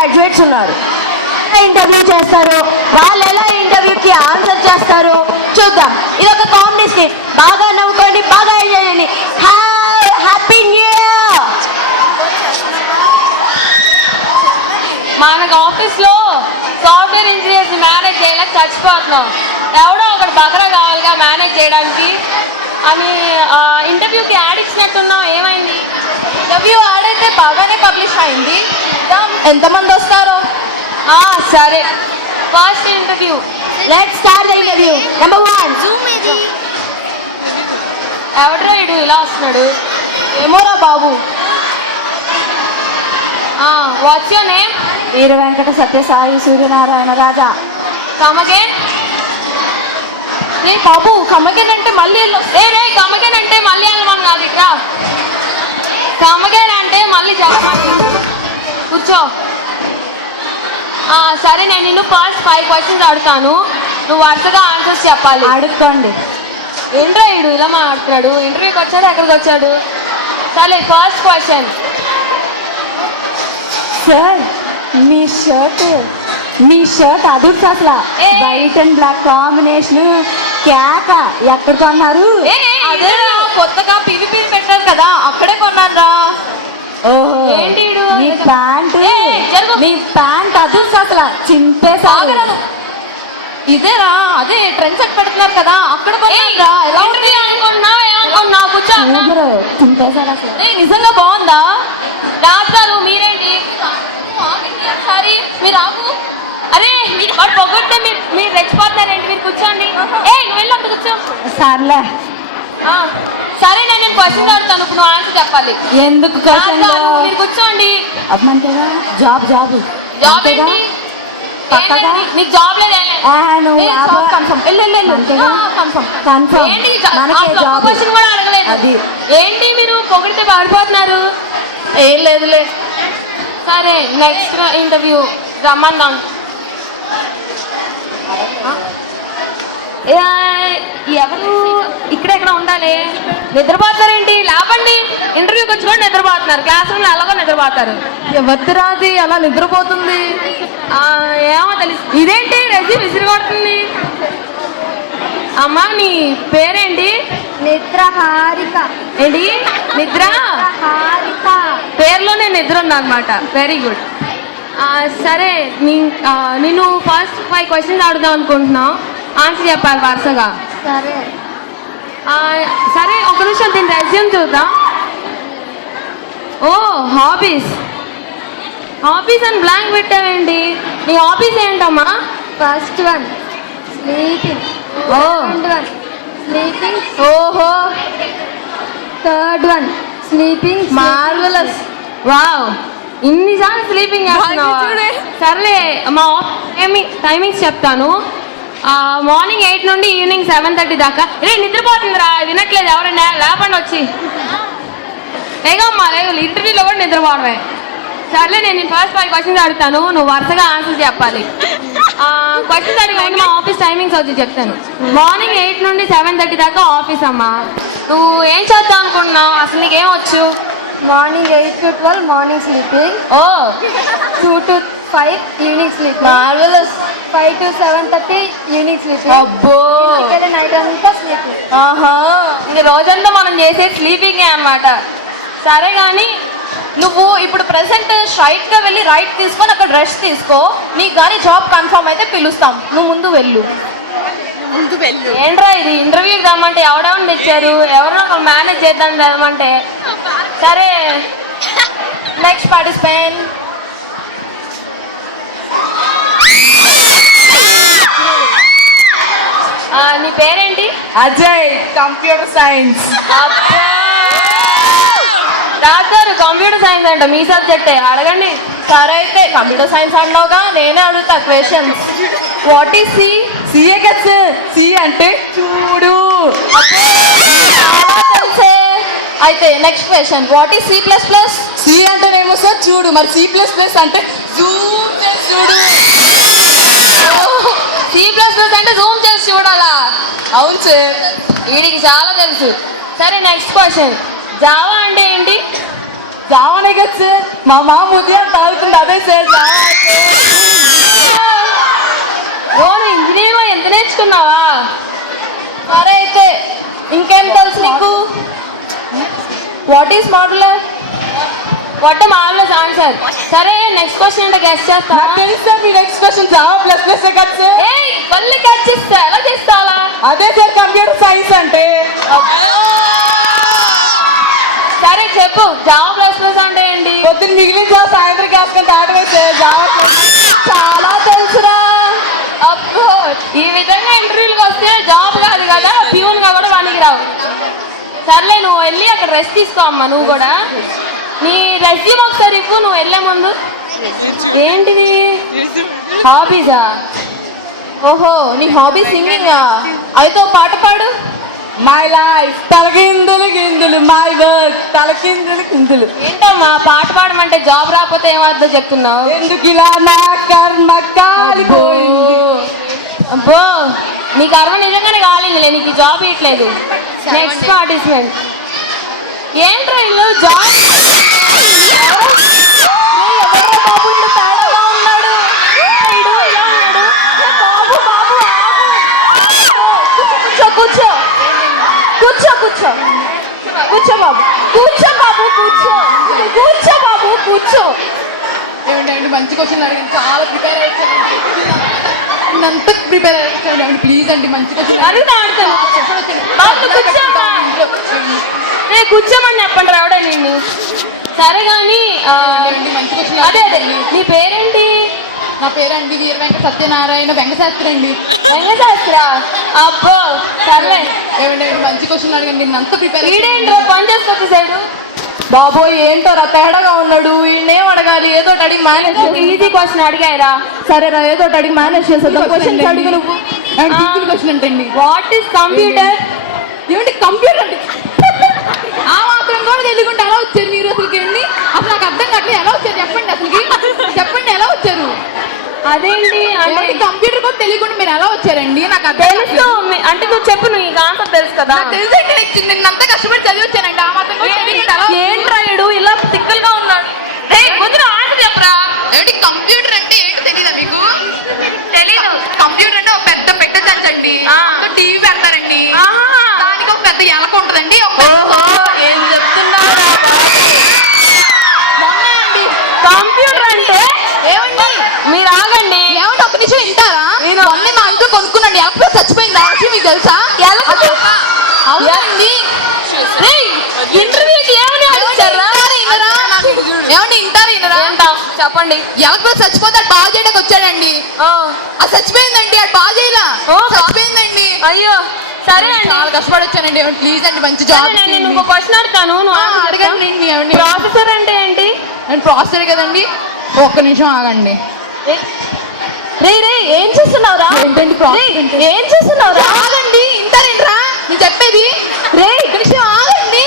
Graduates ఉన్నారు. Interview చేస్తారు, వాళ్ళు ఎలా ఇంటర్వ్యూకి ఆన్సర్ చేస్తారు చూద్దాం. ఇది ఒక కాంపిటీషన్. బాగా నవ్వుకోండి, బాగా ఎంజాయ్ చేయండి. Happy new year. మనకు ఆఫీస్లో సాఫ్ట్వేర్ ఇంజనీర్స్ మేనేజ్ చేయలేక చచ్చిపోతున్నాం. ఎవడో ఒకటి బకరా కావాలిగా మేనేజ్ చేయడానికి అని ఇంటర్వ్యూకి యాడ్ ఇచ్చినట్టున్నాం. ఏమైంది? ఇంటర్వ్యూ యాడ్ అయితే బాగానే పబ్లిష్ అయింది. ఎంతమంది వస్తారో? సరే, first interview. Let's start the interview. Number 1. ఎవడ్రా ఇడు ఇలా వస్తున్నాడు? ఏమోరా బాబు. What's your name? Veera Venkata Satyasai Suryanarayana Raja. Come again. ఏ బాబు, కమగేన్ అంటే మళ్ళీ కమగేన్ అంటే మళ్ళీ వెళ్ళమని కాదు ఇక్కడ. కమగేన్ అంటే మళ్ళీ చెప్పమని. కూర్చో. సరే, నేను నిన్ను ఫస్ట్ 5 క్వశ్చన్స్ అడుగుతాను, నువ్వు వరుసగా ఆన్సర్స్ చెప్పాలి. అడుక్కోండి. ఏంట్రా ఇడు ఇలా మాట్లాడుతున్నాడు? ఇంటర్వ్యూకి వచ్చాడు, ఎక్కడికి వచ్చాడు? సరే, ఫస్ట్ క్వశ్చన్. సార్, మీ షర్ట్ అదుర్స్ అసలు. వైట్ అండ్ బ్లాక్ కాంబినేషన్ క్యాక ఎక్కడ కొన్నారు? అదే కొత్తగా పివిపి పెట్టారు కదా, అక్కడే కొన్నాను రా. ఓహో, ఏంటి మీ ప్యాంట్ అదుర్స్ అసలు చింపేసారు. ఇదేరా, అదే ట్రెండ్ సెట్ పెడుతున్నారు కదా, అక్కడ కొన్నారా? ఎలా చింపేశారు అసలు. నిజంగా బాగుందా? రాస్తారు. మీరేంటి సారీ, మీరు ఆగు. అరే, వాడు పొగొట్టే మీరు రెచ్చిపోతున్నారు ఏంటి? మీరు కూర్చోండి. నువ్వు వెళ్ళి అక్కడ కూర్చో. సర్లే. సరే, నేను క్వశ్చన్ అడుగుతాను, ఇప్పుడు నువ్వు ఆన్సర్ చెప్పాలి. ఎందుకు మీరు కూర్చోండి. అమ్మంతేగా జాబ్ జాబ్ ఏంటి? నీకు జాబ్ లేదా? క్వశ్చన్ కూడా అడగలేదు. ఏంటి మీరు పొగిడితే బాడిపోతున్నారు? ఏం లేదులే. సరే, నెక్స్ట్ ఇంటర్వ్యూ రమ్మన్నాం. ఎవరు ఇక్కడెక్కడ ఉండాలి? నిద్రపోతున్నారేంటి? లేపండి. ఇంటర్వ్యూకి వచ్చి కూడా నిద్రపోతున్నారు. క్లాస్ రూమ్లో అలాగో నిద్రపోతారు. ఎవరి రాది అలా నిద్రపోతుంది? ఏమో తెలుసు. ఇదేంటి రెజ్యూమ్ విసిరి కొడుతుంది? అమ్మా, నీ పేరేంటి? నిద్ర హారిక. ఏంటి? నిద్ర హారిక. పేర్లోనే నిద్ర ఉందన్నమాట. Very good. సరే, నేను ఫస్ట్ 5 క్వశ్చన్స్ అడుగుదాం అనుకుంటున్నావు, ఆన్సర్ చెప్పాలి వరుసగా. సరే సరే, ఒక నిమిషం దీని రెజ్యూమ్ చూద్దాం. ఓ, హాబీస్ అని బ్లాంక్ పెట్టావేంటి? నీ హాబీస్ ఏంటమ్మా? First 1 sleeping. ఓ, సెకండ్ 1 స్లీపింగ్. ఓహో. Third 1 sleeping. మార్వెలస్. వావ్, ఇన్నిసార్లు స్లీపింగ్ చేస్తున్నావా? సర్లే, మా టైమింగ్స్ చెప్తాను. మార్నింగ్ 8 నుండి ఈవినింగ్ 7:30 దాకా. నిద్రపోతుందిరా, వినట్లేదు. ఎవరైనా లేపండి వచ్చి. లేగమ్మా, లేవు. ఇంటర్వ్యూలో కూడా నిద్రపోవడమే. సర్లే, నేను ఫస్ట్ 5 క్వశ్చన్స్ అడుగుతాను, నువ్వు వరుసగా ఆన్సర్ చెప్పాలి. క్వశ్చన్స్ అడిగి మా ఆఫీస్ టైమింగ్స్ వచ్చి చెప్తాను. మార్నింగ్ 8 నుండి 7:30 దాకా ఆఫీస్ అమ్మా. నువ్వు ఏం చేద్దాం అనుకుంటున్నావు? అసలు నీకేం వచ్చు? Morning 8 to 12 morning sleeping. ఓ. 2 to 5 evening sleeping. Marvellous. 5 to 7:30 evening sleeping. అబ్బో, నైట్ అంతా స్లీపింగ్. ఆహా, ఇంక రోజంతా మనం చేసే స్లీపింగే అన్నమాట. సరే, కానీ నువ్వు ఇప్పుడు ప్రెసెంట్ స్ట్రైట్ గా వెళ్ళి రైట్ తీసుకొని అక్కడ రెస్ట్ తీసుకో. నీకు కానీ జాబ్ కన్ఫర్మ్ అయితే పిలుస్తాం, నువ్వు ముందు వెళ్ళు. ఏంట్రా ఇది? ఇంటర్వ్యూకి రమ్మంటే ఎవడెవరిని తెచ్చారు? ఎవరినో మేనేజ్ చేద్దాం రమ్మంటే. సరే, నెక్స్ట్ పార్టిసిపెంట్. నీ పేరేంటి? Ajay, computer science. రాస్తారు. కంప్యూటర్ సైన్స్ అంట, మీ సబ్జెక్టే. అడగండి. సరే, అయితే కంప్యూటర్ సైన్స్ అన్నావుగా, నేనే అడుగుతా questions. What is C? CA కదా. సి అంటే చూడు. తెలుసే. అయితే next question, what is C++? C అంటేనేమో సార్ చూడు, మరి C++ అంటే జూమ్ చేసి చూడు. C++ అంటే జూమ్ చేసి చూడాలా? అవును సార్, వీడికి చాలా తెలుసు. సరే, నెక్స్ట్ క్వశ్చన్, జావా అంటే ఏంటి? జావానే కదా సార్, మా మామ ఉదయం తాగుతుంది అదే సార్ జావా. నువ్వు ఇంజనీరింగ్ లో ఎంత నేర్చుకున్నావా? సరే అయితే ఇంకేం తెలుసు నీకు? What is modular? What marvellous answer. సరే నెక్స్ట్ క్వశ్చన్ అంటే గెస్ట్ చేస్తా. నాకు తెలుసు సార్, మీ next question Java plus plus కదా సార్. ఏయ్ మళ్ళీ గెస్ట్ చేస్తా, ఎలా చేస్తావా? అదే సార్ కంప్యూటర్ సైన్స్ అంటే. సరే చెప్పు, జావా ప్లస్ ప్లస్ అంటే ఏంటి? పొద్దున్న మిగిలిన జావా సాయంత్రం కాసుకొని దాటమే సార్ జావా ప్లస్. చాలా తెలుసురా. అబ్బో, ఈ విధంగా ఇంటర్వ్యూలకు వస్తే జాబ్ కాదు కదా, ప్యూన్ గా కూడా పనికి రావు. సర్లే నువ్వు వెళ్ళి అక్కడ రెస్ట్ తీసుకో అమ్మా. నువ్వు కూడా నీ రెజ్యూమ్ ఒకసారి ఇవ్వు నువ్వు వెళ్ళే ముందు. ఏంటిది హాబీసా? ఓహో నీ హాబీ సింగింగ్. అయితే ఓ పాట పాడు. మై లైఫ్ తలకిందులు గిందులు, మై వర్క్ తలకిందులు గిందులు. ఏంటమ్మా పాట పాడమంటే జాబ్ రాకపోతే ఏమవుతుందో చెప్తున్నావు? ఎందుకు ఇలా నా కర్మ కాలిపోయింది. అబ్బో నీ కర్మ నిజంగానే కాలిందిలే, నీకు జాబ్ ఇట్లేదు. Next participant. ఏంట్రా ఇల్లు జాబ్? బాబు ఇంత తేడాగా ఉన్నాడు. ఇలా ఉన్నాడు. బాబు బాబు కూర్చో కూర్చో కూర్చో కూర్చో కూర్చో బాబు, కూర్చో బాబు, కూర్చో కూర్చో బాబు, కూర్చో. ఏమంటే మంచి క్వశ్చన్ అడిగింది, చాలా ప్రిపేర్ అయ్యాను, అంతా ప్రిపేర్ అయ్యాను. ప్లీజ్ అండి మంచి క్వశ్చన్ అడుగుతా ఆడతాను. కూర్చోమా, కూర్చోమని చెప్పండి రావడా నిన్ను. సరే కానీ మంచి క్వశ్చన్. అదే అదే నీ పేరేంటి? నా పేరండి వీర వెంకట సత్యనారాయణ వెంకశాస్త్రి అండి. వెంకటశాస్త్రా? అబ్బో సర్లే. ఏమంటే మంచి క్వశ్చన్ అడగండి, నేను అంతా ప్రిపేర్. వీడేంట్రో పని చేసుకొచ్చి సైడు. బాబోయ్ ఏంటో రా తేడాగా ఉన్నాడు. వీళ్ళేం అడగాలి? ఏదో అడిగి మేనేజ్. ఈజీ క్వశ్చన్ అడిగారా? సరేరా ఏదో అడిగి మేనేజ్ చేసేద్దాం. క్వశ్చన్స్ అడుగు నువ్వు. క్వశ్చన్ అంటే వాట్ ఈస్ కంప్యూటర్? ఏమంటే కంప్యూటర్ అంటే ఆ మాత్రం కూడా తెలియకుండా ఎలా వచ్చారు మీరు అసలుకి? అసలు నాకు అర్థం కావట్లేదు, ఎలా వచ్చారు చెప్పండి అసలుకి, చెప్పండి ఎలా వచ్చారు? అదేంటి అంటే కంప్యూటర్ కూడా తెలియకుండా మీరు ఎలా వచ్చారండి? నాకు తెలుసు అంటే నువ్వు చెప్పు, నీకు ఆన్సర్ తెలుసు కదా. తెలుసండి, నిన్నంతా కష్టపడి చదివి వచ్చానండి. ఆ మాత్రం కూడా తెలియకుండా ఎలా? ఏంట్రాయుడు ఇలా తిక్కలుగా ఉన్నాడు? ముందు ఆన్సర్ చెప్పరా. ఏమిటి కంప్యూటర్ అంటే ఏంటో తెలీదా మీకు? తెలీదు. కంప్యూటర్ అంటే ఒక పెద్ద పెట్టండి, టీవీ పెడతారండి, దానికి ఒక పెద్ద ఎలక ఉంటదండి. ఏం చెప్తున్నారా? కంప్యూటర్ అంటే ఏమండి మీరు ఆగండి. ఏమంటే ఒక నిమిషం వింటారా? మొన్న మా ఇంట్లో కొనుక్కున్నాండి, ఎలక చచ్చిపోయింది. ఆ విషయం మీకు తెలుసా? అవునండి. ఇంటర్వ్యూకి ఏమని అడుగుతారా? ఏమండి ఇంటారా? చెప్పండి. ఎలక చచ్చిపోతే అది బాగా చేయడానికి వచ్చాడండి. అది చచ్చిపోయిందండి, అది బాగా చేయలా, చచ్చిపోయిందండి. అయ్యో సరే అండి, చాలా కష్టపడి వచ్చానండి. ప్లీజ్ అండి మంచి జాబ్. నేను ఒక క్వశ్చన్ అడుగుతాను, నువ్వు అడగండి. ప్రాసెసర్ అంటే ఏంటి? నేను ప్రాసెసర్ కదండి. ఒక్క నిమిషం ఆగండి. రే రే ఏం చేస్తున్నావురా? ఏంటండి ఏం చేస్తున్నావురా? ఆగండి, ఇంటారేంట్రా నేను చెప్పేది? రే ఒక్క నిమిషం ఆగండి.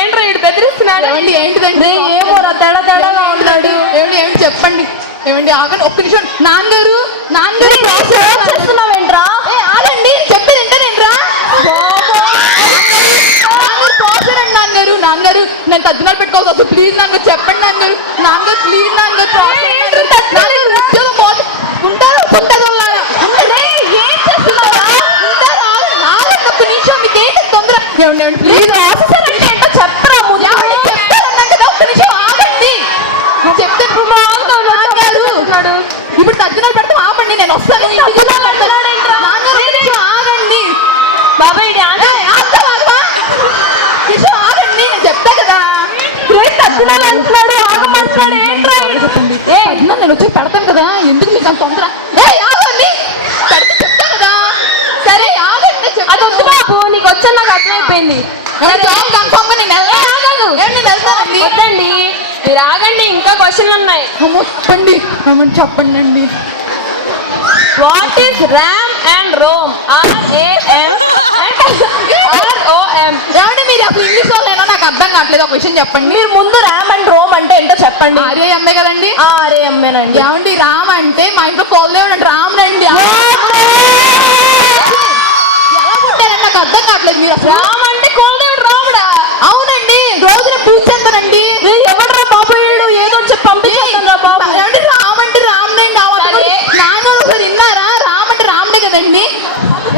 ఏంట్రా ఇటు బెదిరిస్తున్నాడు. ఏమండి ఏంటిదండి? రే ఏమోరా తేడాగా ఉన్నాడు. ఏమిటి చెప్పండి. ఏమండి ఆగండి ఒక్క నిమిషం. నాన్నగారు ఏం చేస్తున్నావేంట్రా? ఆగండి, చెప్పేది ఏంటనేంట్రా? నాన్నగారు నేను తజ్జనాలు పెట్టుకోవాలి వద్దు, ప్లీజ్ నాన్నగారు చెప్పండి. నాన్నగారు ప్లీజ్ నాన్నగారు ఉద్యోగం ఉంటారు ఒక్క నిమిషం. మీకు ఏంటి తొందర? ఏమండి ప్లీజ్ ఆఫీసర్ అంటే ఏంటో చెప్పరా? చెప్తారన్నాను కదా, ఒక్క నిమిషం ఆగండి. చెప్తే ఇప్పుడు తజ్జనాలు పెడతాం, ఆపండి నేను వస్తాను. ఆగండి బాబాయ్ ఆగండి, నేను చెప్తా కదా. నేను వచ్చి పెడతాను కదా, ఎందుకు మీకు అంత తొందర? ఆగండి, పెడితే చెప్తా కదా. సరే ఆగండి, అది వద్దు బాబు, నీకు వచ్చాను నాకు అర్థమైపోయింది. కన్ఫామ్ గా నేను వెళ్తానండి. వద్దండి మీరు ఆగండి, ఇంకా క్వశ్చన్లు ఉన్నాయి. చెప్పండి అండి. What is RAM and Rome? RAM ROM. ఏమండి మీరు అసలు ఇంగ్లీష్ వాళ్ళైనా నాకు అర్థం కావట్లేదు, ఒక విషయం చెప్పండి. మీరు ముందు ర్యామ్ అండ్ రోమ్ అంటే ఏంటో చెప్పండి. RAM కదండి. RAMేనండి. ఏమండి రామ్ అంటే మా ఇంట్లో కోల్దేవుడు రామ్ రండి. ఎలా పుట్టారండి నాకు అర్థం కావట్లేదు. మీరు అసలు రామ్ అంటే కోల్దేవుడు రాముడా? అవునండి, రోజున పూజ చెప్తానండి. ఎవడరా బాబు వీడు ఏదో చెప్పి పంపించేస్తాను బాబు. ఏమండి రామ్ అంటే రామ్నే నాన్న ఒకసారి విన్నారా? రామ్ అంటే రామ్నే కదండి.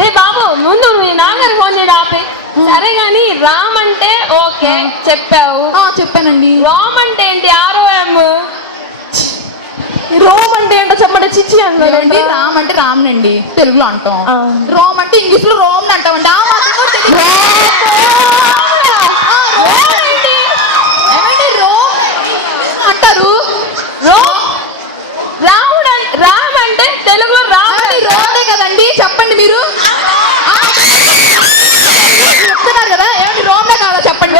రే బాబు ముందు మీ నాన్నగారు ఫోన్ చేయడం ఆపే. సరే గాని రామ్ అంటే ఓకే చెప్పావు, చెప్పానండి. రామ్ అంటే ఏంటి? ROM. రోమ్ అంటే ఏంటో చెప్పండి. చిచ్చి అండి రామ్ అంటే రామ్నండి తెలుగులో అంటాం. రోమ్ అంటే ఇంగ్లీష్ లో రోమ్ అంటామండి. ఆ మాత్రం కూడా తెలీదు. ఏమండి రోమ్ అంటారు. రాముడు రామ్ అంటే తెలుగులో రాముడు రోమే కదండి. చెప్పండి మీరు చెప్తున్నారు కదా. ఏమండి రోమే కాదా చెప్పండి.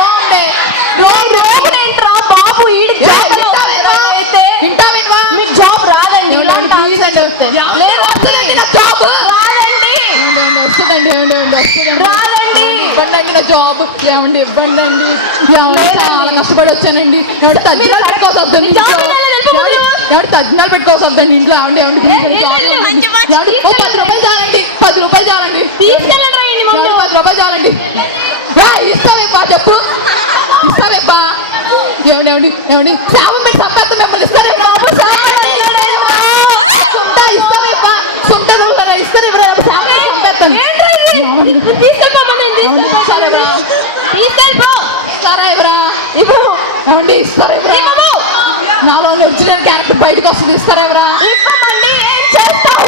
రోమ్డే రోమ్ ఏంట్రా బాబు ఈడి వింటావేంవా? మీకు జాబ్ రాదండి. వస్తుందండి నా జాబ్. రాదండి వస్తుందండి. రాదండి. ఇవ్వండి అండి నా జాబ్. ఏమండి ఇవ్వండి అండి. చాలా కష్టపడి వచ్చానండి. ఎవరు తజ్జనాలు పెట్టుకోవాల్సి వద్దండి. ఎవరు తజ్జనాలు పెట్టుకోవాల్సి వద్దండి ఇంట్లో. ఏమండి ఏమండి 10 రూపాయలు చాలండి. 10 రూపాయలు చాలండి. తీసుకెళ్ళండి 10 రూపాయలు చాలండి. ఇస్తావేపా చెప్పు. ఇస్తావేపా? ఏమండి ఏమండి ఏమండి శాపం పెట్టి తప్పేస్తాం మిమ్మల్ని. ఇస్తారే బాబు? సుంటా ఇస్తావేపా? సుంట ఇస్తారు ఎవరైనా శాపం చంపేస్తాను. ఇస్తారా ఎవరా? ఏమండి ఇస్తారా ఎవరా? నాలో ఒరిజినల్ క్యారెక్టర్ బయటకు వస్తుంది. ఇస్తారా ఎవరా? ఇవ్వమండి. ఏం చేస్తావు?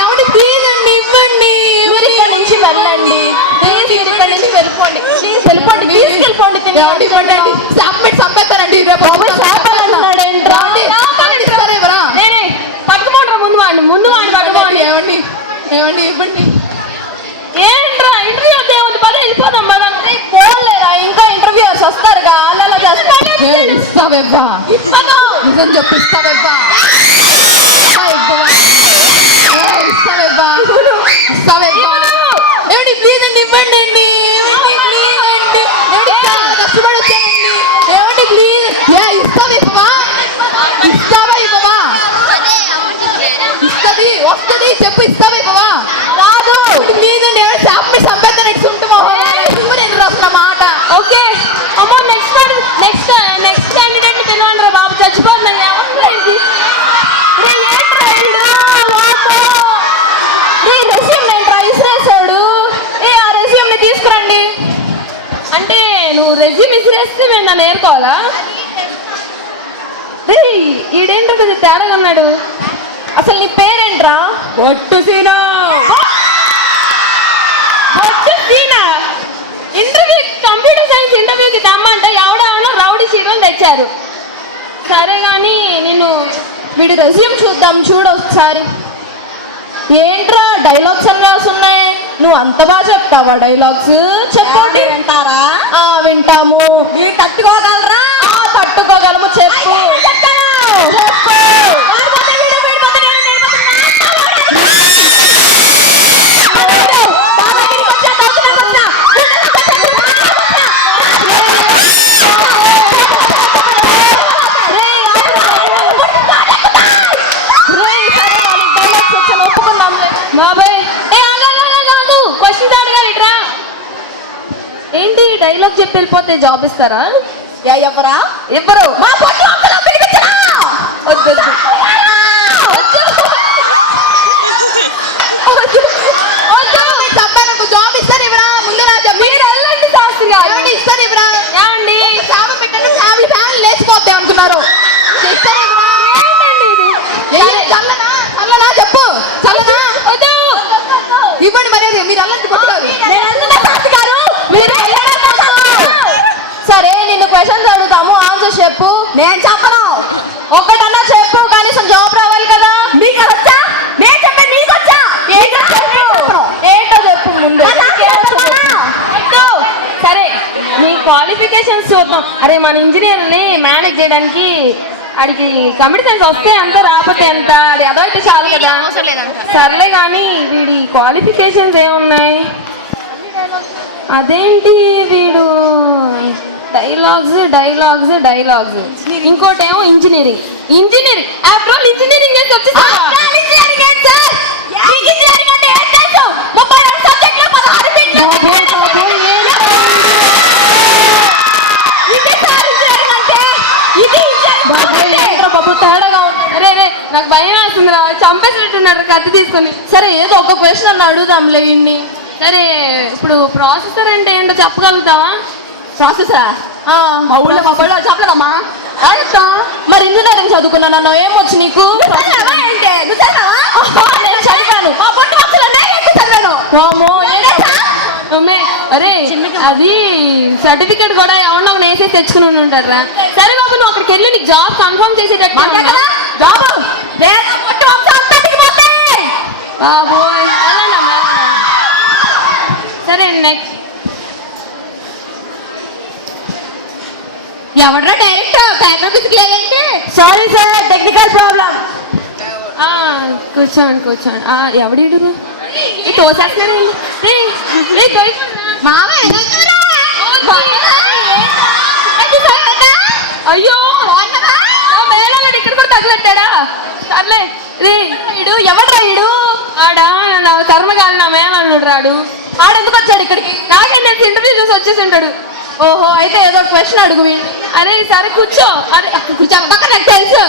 ఏమండి ప్లీజ్ అండి ఇవ్వండి. మీరు ఇక్కడ నుంచి వెళ్ళండి. ఇక్కడ నుంచి వెళ్ళిపోండి. ప్లీజ్ వెళ్ళిపోండి. తీసుకెళ్ళిపోండి. ఏమండి ఇవ్వండి అండి. శాపం పెట్టి చంపేస్తానండి. రేపు ఇస్తారా ఎవరా? పట్టుకోండి ముందు వాడిని పట్టుకోండి. ఏమండి ఏమండి ఇవ్వండి. ఏంట్రా ఇంటర్వ్యూ దేవుంది పద వెళ్ళిపోదాం పద. పోలేరా ఇంకా ఇంటర్వ్యూస్ వస్తారుగా. అలా ఇస్తావేవ్వా? నిజం చెప్పు. ఇస్తావేవ్వా? ఇస్తావేవ్వా? ఇస్తావేవ్వా? ఏమండి ప్లీజ్ అండి ఇవ్వండి అండి. ప్లీజ్ అండి. కష్టపడి వచ్చానండి. ఏమండి ప్లీజ్. ఇస్తావేవ్వా? ఇస్తావా ఇవ్వవా? ఇస్తుంది వస్తుంది చెప్పు. ఇస్తావేవ్వవా? రాదు. ప్లీజ్ అండి. ఎవరు శాపం చంపేస్తాను ఉంటుమా? నేను రాసిన మాట. ఓకే అమ్మో నెక్స్ట్ క్యాండిడేట్ ని పిలవండి బాబు. చచ్చిపోతున్నాను. ఆ రెజ్యూమ్ ని తీసుకురండి. అంటే నువ్వు రెజ్యూమ్ ఇసిరేస్తే మేము నన్ను నేర్కోవాలా? ఈడేంటో కొద్దిగా తేడాగా ఉన్నాడు. అసలు నీ పేరేంట్రా? బొట్టు సీనా. ఇంటర్వ్యూ కంప్యూటర్ సైన్స్ ఇంటర్వ్యూకి తెమ్మంటే ఎవడెవడో రౌడీ చీరలు తెచ్చారు. సరే కానీ నిన్ను వీడి రెజ్యూమ్ చూద్దాం. చూడు ఒకసారి. ఏంట్రా డైలాగ్స్ అని రాసున్నాయి. నువ్వు అంత బాగా చెప్తావా డైలాగ్స్? చెప్పండి. వింటారా? వింటాము. మీరు తట్టుకోగలరా? తట్టుకోగలము. చెప్పు. బాబాయ్ క్వశ్చన్స్ అడగాలి. ఇట్రా. ఏంటి డైలాగ్ చెప్పి వెళ్ళిపోతే జాబ్ ఇస్తారా? ఎవరా? ఎవరు? మా పొట్టు అక్కలో పిలిపించరా? వద్దు చెప్పాను జాబ్ ఇస్తారు ఇవ్వరా? ముందు నా చెప్పి మీరు వెళ్ళండి శాస్త్రి గారు. ఏమండి ఇస్తారు ఇవ్వరా? ఏమండి శాపం పెట్టండి. ఫ్యామిలీ లేచిపోతాయి అనుకున్నారు. ఇస్తారు ఇవ్వరా? చల్లనా చల్లనా చెప్పు. చల్లనా? ఇవ్వండి మర్యాద. మీరు అల్లంటి కొట్టుగారు. సరే నిన్ను క్వశ్చన్స్ అడుగుతాము. ఆన్సర్ చెప్పు. నేను చెప్పను. ఒక్కటన్నా చెప్పు. కనీసం జాబ్ రావాలి కదా. మీకు వచ్చా? నేను చెప్పాను. నీకు వచ్చా? ఏంటో చెప్పు ముందు. సరే నీ క్వాలిఫికేషన్స్ చూద్దాం. అరే మన ఇంజనీర్ని మేనేజ్ చేయడానికి ఆడికి కంప్యూటర్ సైన్స్ వస్తే ఎంత రాకపోతే ఎంత, అది అదైతే చాలు కదా. సర్లే కానీ వీడి క్వాలిఫికేషన్స్ ఏమున్నాయి? అదేంటి వీడు డైలాగ్స్ డైలాగ్స్ డైలాగ్స్, ఇంకోటేమో ఇంజనీరింగ్. ఆఫ్టర్ ఆల్ ఇంజనీరింగ్ చేసి వచ్చేసా. చంపేసినట్టున్నారు కత్తి తీసుకొని. సరే ఏదో ఒక క్వశ్చన్ అన్న అడుగుదాంలే వీడిని. సరే ఇప్పుడు ప్రాసెసర్ అంటే ఏంటో చెప్పగలుగుతావా? ప్రాసెసరా? మా ఊళ్ళో మా బడిలో చెప్పలేదమ్మా. మరి ఇంజనీరింగ్ చదువుకున్నాను, ఏమొచ్చు నీకు? నేను చదివాను. వామ్మో, అమ్మే, అరే అది సర్టిఫికేట్ కూడా ఎవరన్నా వేసేసి తెచ్చుకుని ఉంటారా. సరే బాబు, నువ్వు అక్కడికి వెళ్ళి నీకు జాబ్ కన్ఫర్మ్ చేసేటట్టు బాబోయ్. సరే నెక్స్ట్. ఎవడ్రా డైరెక్టర్ బ్యాక్గ్రౌండ్ పిసికిలేదంటే? Sorry sir, technical problem. కూర్చోండి. ఎవడీడు తోసేస్తున్నాడు. అయ్యో మేళాడు ఇక్కడ కూడా తగలెట్టాడా? సర్లే రే, ఎవడ్రా వీడు? ఆడా నా కర్మకాలి నా మేళాడు రాడు. ఆడెందుకు వచ్చాడు ఇక్కడికి? నాకే నేను ఇంటర్వ్యూ చూసి వచ్చేసి ఉంటాడు. ఓహో, అయితే ఏదో క్వశ్చన్ అడుగు వీడు. అరే సరే కూర్చో. అరే కూర్చో, నాకు తెలుసు.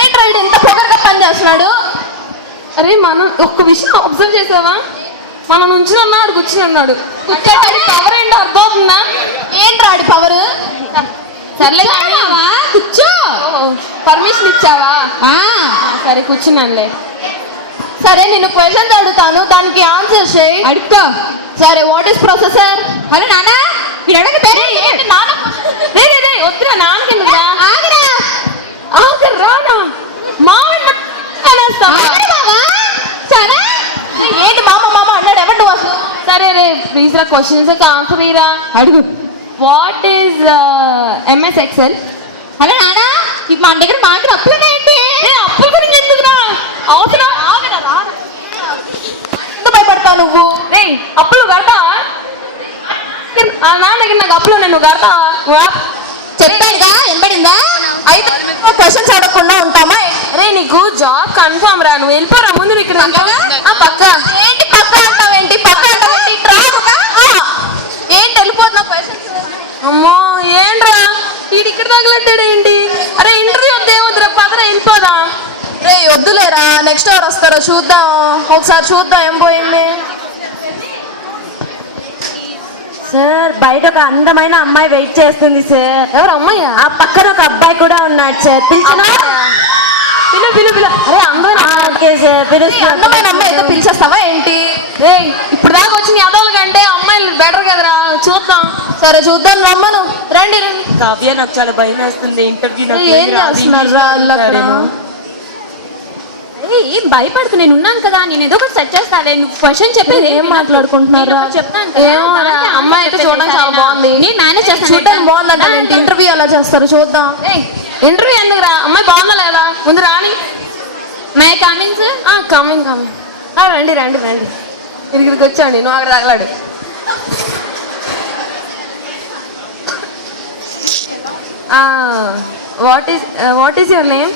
ఏంట్రా వీడు ఇంత పొగరుగా పని చేస్తున్నాడు? అరే మనం ఒక్క విషయం అబ్జర్వ్ చేసావా? మనం నుంచి అన్నాడు కూర్చుని అన్నాడు. కూర్చోటానికి పవర్ ఏంటో అర్థం అవుతుందా? ఏంట్రా ఆడి పవర్? సర్లే కూర్చో. పర్మిషన్ ఇచ్చావా? సరే కూర్చున్నానులే. సరే నేను క్వశ్చన్స్ అడుగుతాను, దానికి ఆన్సర్ చేయి. అడుక్కో. సరే, వాట్ ఈస్ ప్రొసెసర్? హలో నాన్న, మీరు అడగ పేరు నాన్న. వద్దురా నాన్నకి ఆగరా రానా మావిడ సరే. ఏంటి మామ మామ అన్నాడు? ఎవరు నువ్వు అసలు? సరే రే ప్లీజ్ రా, క్వశ్చన్స్ ఆన్సర్ ఇరా. అడుగు. What is MS Excel? Hello నాన్న, ఇప్పుడు మన దగ్గర మాటలు అప్పులు ఉన్నాయండి. అప్పుల గురించి ఎందుకురా? అవసరం ఎందుకు భయపడతావు నువ్వు? రే అప్పులు కడతా? నాన్న దగ్గర నాకు అప్పులు ఉన్నాయి, నువ్వు కడతావా? చెప్పాడుగా, వినబడిందా? అయితే క్వశ్చన్స్ అడగకుండా ఉంటామా? రే నీకు జాబ్ కన్ఫర్మ్ రా, నువ్వు వెళ్ళిపోరా ముందు. ఇక్కడ పక్క ఏంటి పక్క అంటావేంటి? పక్క అంటావేంటి? ఏంటి వెళ్ళిపోతున్నా క్వశ్చన్స్? అమ్మో ఏంట్రా వీడి ఇక్కడ తగలట్టాడు ఏంటి? అరే ఇంటర్వ్యూ వద్దేమొద్దురా, పదరా వెళ్ళిపోదా. రే వద్దులేరా, నెక్స్ట్ ఎవరు వస్తారో చూద్దాం. ఒకసారి చూద్దాం ఏం పోయింది. సార్, బయట ఒక అందమైన అమ్మాయి వెయిట్ చేస్తుంది సార్. ఎవరు అమ్మాయ్యా? ఆ పక్కన ఒక అబ్బాయి కూడా ఉన్నాడు సార్. పిలిచినా? పిలు. అరే అందమైన ఓకే సార్, పిలుస్తున్నా. అందమైన అమ్మాయి అయితే పిలిచేస్తావా ఏంటి? రే ఇప్పుడు దాకా వచ్చిన యాదవుల కంటే అమ్మాయిలు బెటర్ కదరా, చూద్దాం. సరే చూద్దాం, రమ్మను. రండి. కావ్య, నాకు చాలా భయం వేస్తుంది. ఇంటర్వ్యూ ఏం చేస్తున్నారు రా వాళ్ళు అక్కడ? ఏం భయపడుతు, నేను ఉన్నాను కదా, నేను ఏదో ఒకటి సెట్ చేస్తాలే. నువ్వు క్వశ్చన్ చెప్పేది ఏం మాట్లాడుకుంటున్నారా? చెప్తాను. అమ్మాయి అయితే చూడడానికి చాలా బాగుంది. నేను మేనేజ్ చేస్తాను. చూడడానికి బాగుందంటే ఇంటర్వ్యూ ఎలా చేస్తారు చూద్దాం. ఇంటర్వ్యూ ఎందుకురా? అమ్మాయి బాగుందా లేదా ముందు రాని. My Cummins. కమింగ్ రండి ఇక్కడికి వచ్చాండి. నువ్వు అక్కడ తగలాడు. What is your name?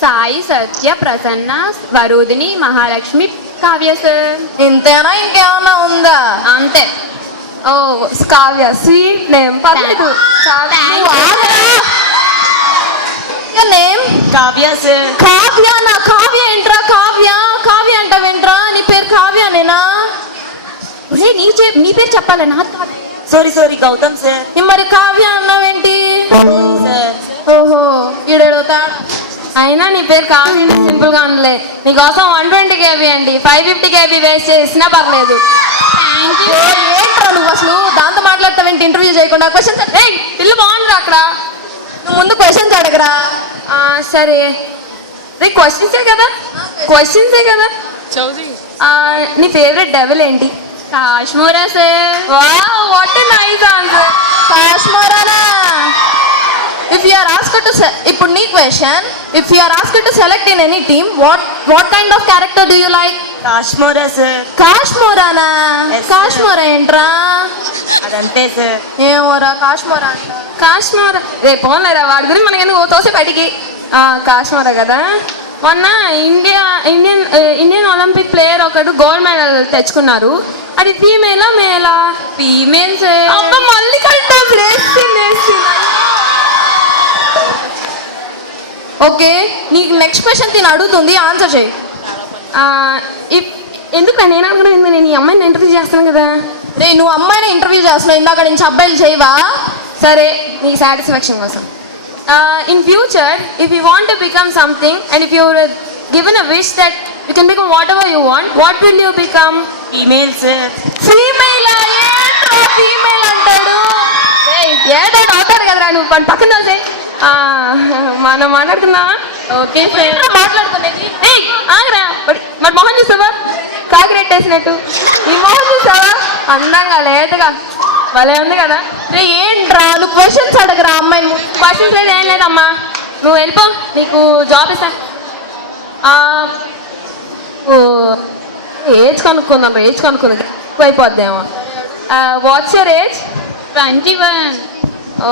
Sai Satya Prasanna Varudini Mahalakshmi Kavya sir. ఇంతేనా, ఇంకేమన్నా ఉందా? అంతే. ఓ కావ్య, స్వీట్ నేమ్. పర్లేదు. Name Kavya sir. కావ్యనా? కావ్య ఏంట్రా? కావ్య అంటావేంట్రా? నీ పేరు కావ్యనేనా? నీ పేరు చెప్పాలి, నాకు కాదు. Sorry Gautam sir. మరి కావ్య అన్నావేంటి? సార్ ఓహో, ఈడేడవుతా. అయినా నీ పేరు కావ్య సింపుల్ గా ఉండలే. నీకోసం 120 KB అండి, 550 KB వేస్ట్ చేసినా పర్లేదు. ఏంట్రా నువ్వు అసలు దాంతో మాట్లాడతావేంటి? ఇంటర్వ్యూ చేయకుండా క్వశ్చన్స్. పిల్లు బాగుందిరా అక్కడ. నువ్వు ముందు క్వశ్చన్స్ అడగరా. సరే రే, క్వశ్చన్సే కదా. నీ ఫేవరెట్ డెవిల్ ఏంటి? Kashmira sir. Wow, what a nice answer. కాశ్మీరానా? If you are asked to ఇప్పుడు నీ question, if you are asked to select in any team, what kind of character do you like? Kashmira sir. కాశ్మీరానా? కాశ్మీరా ఏంట్రా? అదంతే sir. ఏమోరా కాశ్మీరా అంట. కాశ్మీర రేపు పోలేరా, వాడి గురించి మనకి ఎందుకు తోసే బయటికి. కాశ్మీర కదా. మొన్న ఇండియన్ ఒలింపిక్ ప్లేయర్ ఒకడు గోల్డ్ మెడల్ తెచ్చుకున్నారు. అది ఫీమేలా మేలా? Female sir. అబ్బా మళ్ళీ కరెక్ట్. ఓకే, నీకు నెక్స్ట్ క్వశ్చన్ తిని అడుగుతుంది, ఆన్సర్ చేయి. ఎందుకు నేను అనుకున్నాను, నేను ఈ అమ్మాయిని ఇంటర్వ్యూ చేస్తాను కదా. రే, నువ్వు అమ్మాయిని ఇంటర్వ్యూ చేస్తున్నావు, ఇందాక నుంచి అబ్బాయిలు చేయవా? సరే, నీకు సాటిస్ఫాక్షన్ కోసం. In future if you want to become something and if you given a wish that you can become what ever you want, what will you become? Female sir. Female? Female అంటాడు. ఏదైనా అవుతాడు కదరా, నువ్వు పక్కన చూసే. మనం మాట్లాడుకుందామా? ఓకే సార్, మాట్లాడుకునేది. ఆగరా, మరి మొహం చూసావా, కాకిరెట్టేసినట్టు. ఈ మొహం చూసావా, అందంగా లేదుగా, భలే ఉంది కదా. రే, ఏంట్రా నువ్వు క్వశ్చన్స్ అడగరా అమ్మాయి? క్వశ్చన్స్ లేదు, ఏం లేదమ్మా, నువ్వు వెళ్ళిపో, నీకు జాబ్ ఇస్తా. ఏజ్ కనుక్కుందాం, ఏజ్ కనుక్కున్నది ఎక్కువ అయిపోద్దేమో. What's your age? 21. ఓ,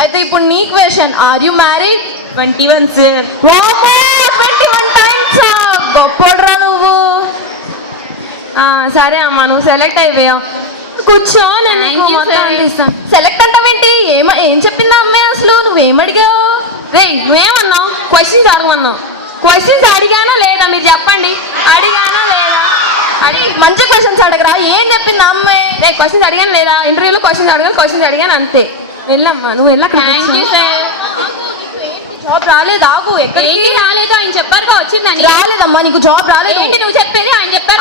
అయితే ఇప్పుడు నీ question, are you married? 21 sir. 21 times, గొప్పడ్రా నువ్వు. సరే అమ్మా, నువ్వు సెలెక్ట్ అయిపోయావు, కూర్చో, నేను నీకు మొత్తం అందిస్తాను. సెలెక్ట్ అంటావేంటి? ఏం చెప్పిందా అమ్మాయి అసలు? నువ్వేం అడిగావు? రే, నువ్వేమన్నావు? క్వశ్చన్స్ అడగమన్నావు. క్వశ్చన్స్ అడిగానా లేదా మీరు చెప్పండి, అడిగానా లేదా? మంచి క్వశ్చన్స్ అడగరా, ఏం చెప్పింది అమ్మాయి? రే, క్వశ్చన్స్ అడిగాను లేదా? ఇంటర్వ్యూలో క్వశ్చన్స్ అడగాలి, క్వశ్చన్స్ అడిగాను అంతే. వెళ్ళమ్మా, నువ్వు వెళ్ళక. జాబ్ రాలేదు, ఆగు. ఎక్కడికి రాలేదు? ఆయన చెప్పారుగా వచ్చిందని. రాలేదమ్మా, నీకు జాబ్ రాలేదు. ఏంటి నువ్వు చెప్పేది? ఆయన చెప్పారు.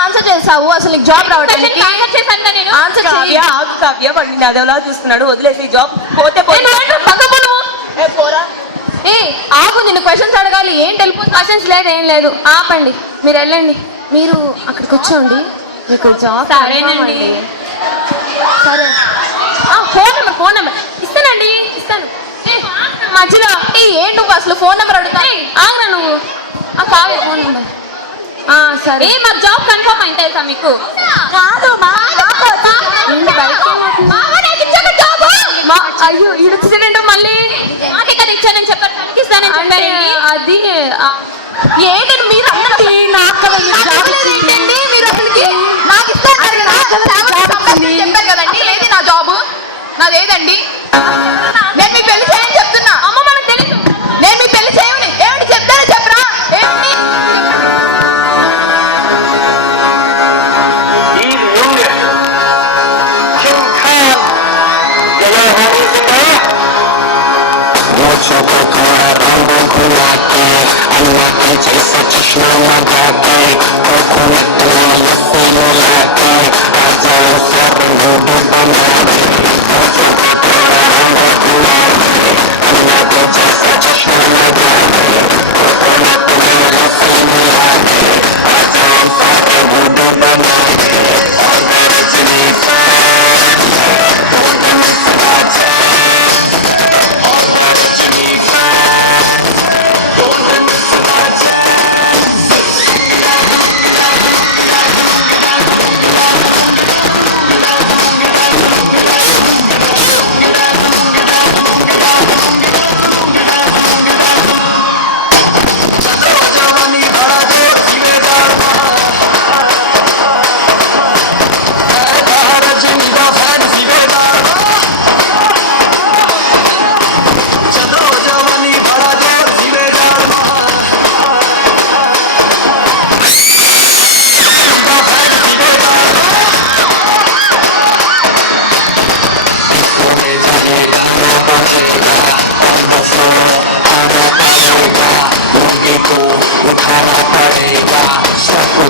ఆన్సర్ చేసావు, అసలు నీకు జాబ్ రావడానికి ఆన్సర్ కావ్య, ఆగు కావ్య, వాడు నిన్ను అదోలా చూస్తున్నాడు, వదిలేసి జాబ్ పోతే పోరా. ఏ ఆగు, నిన్ను క్వశ్చన్స్ అడగాలి, ఏంటి వెళ్ళిపోతుంది? క్వశ్చన్స్ లేదు, ఏం లేదు, ఆపండి, మీరు వెళ్ళండి. మీరు అక్కడ కూర్చోండి, మీకు జాబ్. సరేనండి. సరే, ఫోన్ నెంబర్ ఇస్తానండి, ఇస్తాను. మధ్యలో ఏంటి నువ్వు అసలు ఫోన్ నెంబర్ అడుగుతా? ఆగరా నువ్వు. Kavya phone number. సరే, మాకు జాబ్ కన్ఫర్మ్ అయింది తెలుసా మీకు? కాదు అయ్యో, ఇడుతుందంటే మళ్ళీ నాకే కదా ఇచ్చానని చెప్పారు, తనకి ఇస్తానని చెప్పారండి. అది ఏంటండి మీరు అందరికీ నాకు ఏంటండి మీరు అసలుకి నాకు చెప్పారు కదండి, ఏది నా జాబు? నాదేదండి? నేను మీ పెళ్లి చేయని చెప్తున్నా. అమ్మ, మనకు తెలీదు. నేను మీ పెళ్లి చేయని ఏమిటి చెప్తారో చెప్పరా? ఏంటి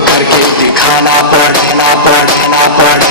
करके दिखाना पड़ेगा